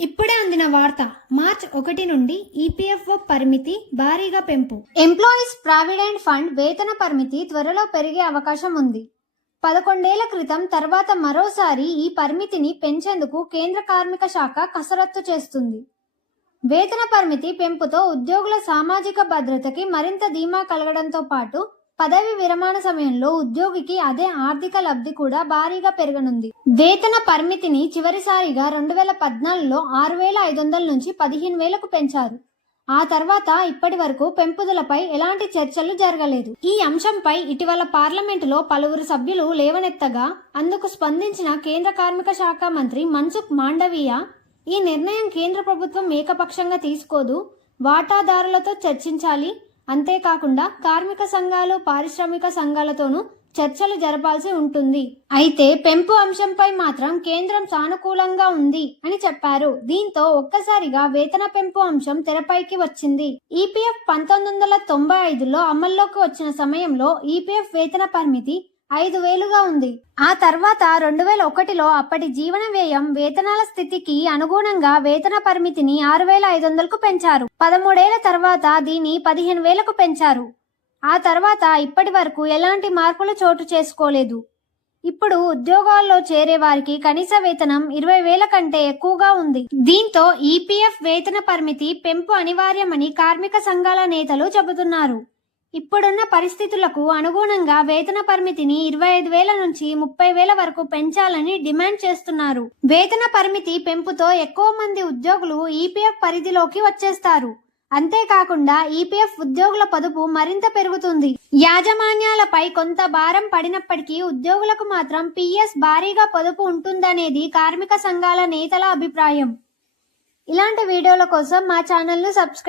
ఇప్పుడే అందిన వార్త. మార్చ్ 1 నుండి ఈపీఎఫ్ఓ పరిమితి భారీగా పెంపు. ఎంప్లాయీస్ ప్రావిడెంట్ ఫండ్ వేతన పరిమితి త్వరలో పెరిగే అవకాశం ఉంది. 11 ఏళ్ల క్రితం తర్వాత మరోసారి ఈ పరిమితిని పెంచేందుకు కేంద్ర కార్మిక శాఖ కసరత్తు చేస్తుంది. వేతన పరిమితి పెంపుతో ఉద్యోగుల సామాజిక భద్రతకి మరింత ధీమా కలగడంతో పాటు పదవి విరమణ సమయంలో ఉద్యోగికి అదే ఆర్థిక లబ్ధి కూడా భారీగా పెరగనుంది. వేతన పరిమితిని చివరిసారిగా 2014లో 6,500 నుంచి 15,000కు పెంచారు. ఆ తర్వాత ఇప్పటి వరకు పెంపుదలపై ఎలాంటి చర్చలు జరగలేదు. ఈ అంశంపై ఇటీవల పార్లమెంటులో పలువురు సభ్యులు లేవనెత్తగా అందుకు స్పందించిన కేంద్ర కార్మిక శాఖ మంత్రి మన్సుఖ్ మాండవీయ, ఈ నిర్ణయం కేంద్ర ప్రభుత్వం ఏకపక్షంగా తీసుకోదు, వాటాదారులతో చర్చించాలి, అంతేకాకుండా కార్మిక సంఘాలు, పారిశ్రామిక సంఘాలతోనూ చర్చలు జరపాల్సి ఉంటుంది. అయితే పెంపు అంశంపై మాత్రం కేంద్రం సానుకూలంగా ఉంది అని చెప్పారు. దీంతో ఒక్కసారిగా వేతన పెంపు అంశం తెరపైకి వచ్చింది. ఈపీఎఫ్ 1995లో అమల్లోకి వచ్చిన సమయంలో ఈపీఎఫ్ వేతన పరిమితి 5,000గా ఉంది. ఆ తర్వాత 2001లో అప్పటి జీవన వ్యయం, వేతనాల స్థితికి అనుగుణంగా వేతన పరిమితిని 6,500కు పెంచారు. 13 ఏళ్ల తర్వాత దీన్ని 15,000కు పెంచారు. ఆ తర్వాత ఇప్పటి వరకు ఎలాంటి మార్పులు చోటు చేసుకోలేదు. ఇప్పుడు ఉద్యోగాల్లో చేరే వారికి కనీస వేతనం 20,000 కంటే ఎక్కువగా ఉంది. దీంతో ఈపీఎఫ్ వేతన పరిమితి పెంపు అనివార్యమని కార్మిక సంఘాల నేతలు చెబుతున్నారు. ఇప్పుడున్న పరిస్థితులకు అనుగుణంగా వేతన పరిమితిని 25,000 నుంచి 30,000 వరకు పెంచాలని డిమాండ్ చేస్తున్నారు. వేతన పరిమితి పెంపుతో ఎక్కువ మంది ఉద్యోగులు ఈపీఎఫ్ పరిధిలోకి వచ్చేస్తారు. అంతేకాకుండా ఈపీఎఫ్ ఉద్యోగుల పొదుపు మరింత పెరుగుతుంది. యాజమాన్యాలపై కొంత భారం పడినప్పటికీ ఉద్యోగులకు మాత్రం పీఎస్ భారీగా పొదుపు ఉంటుందనేది కార్మిక సంఘాల నేతల అభిప్రాయం. ఇలాంటి వీడియోల కోసం మా ఛానల్ను సబ్స్క్రైబ్